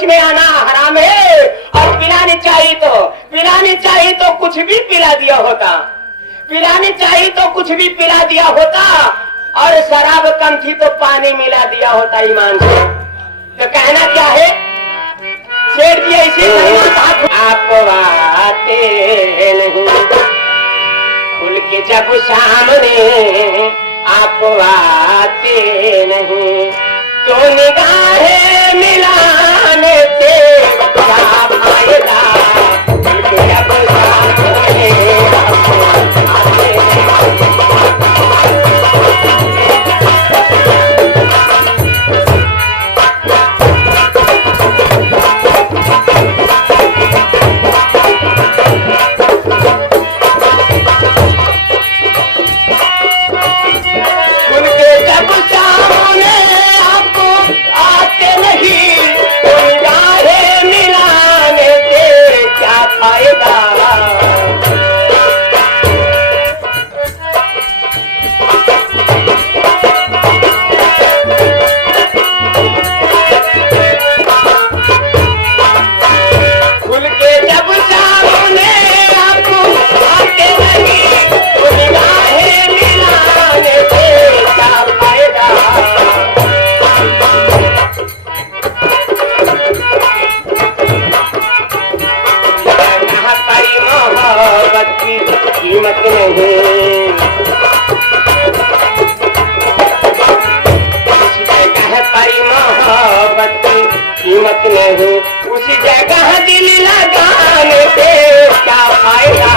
होश में आना हराम है। और पिलानी चाहिए तो कुछ भी पिला दिया होता, पिलानी चाहिए तो कुछ भी पिला दिया होता। और शराब कम थी तो पानी मिला दिया होता ईमान से। तो कहना क्या है शेर जी ऐसी आप आते नहीं खुल के जब सामने आप आते नहीं तो निगाहें मिलाने से क्या फायदा। खुल के जब सामने आप आते कीमत नहीं, उसी जगह परी मोहब्बत की कीमत नहीं, उसी जगह दिल लगाने से क्या फायदा।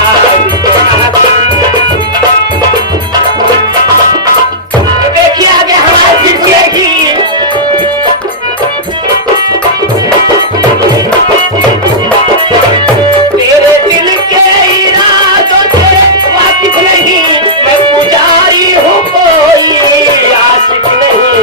देखिए आगे हमारी जिंदगी तेरे दिल के इरादों से वाकिफ नहीं, मैं पुजारी हूँ कोई आशिक नहीं।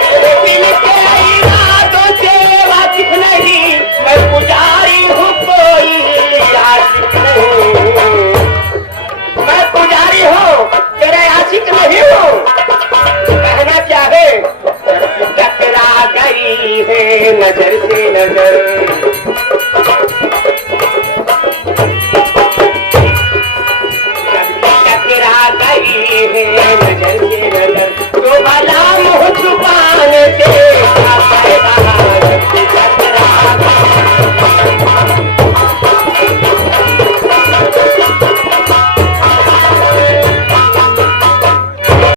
तेरे दिल के इरादों से वाकिफ नहीं, मैं पुजारी हूँ कोई आशिक नहीं। मैं पुजारी हूँ तेरे आशिक नहीं हूँ। कहना क्या है टकरा गई है नजर से नजर।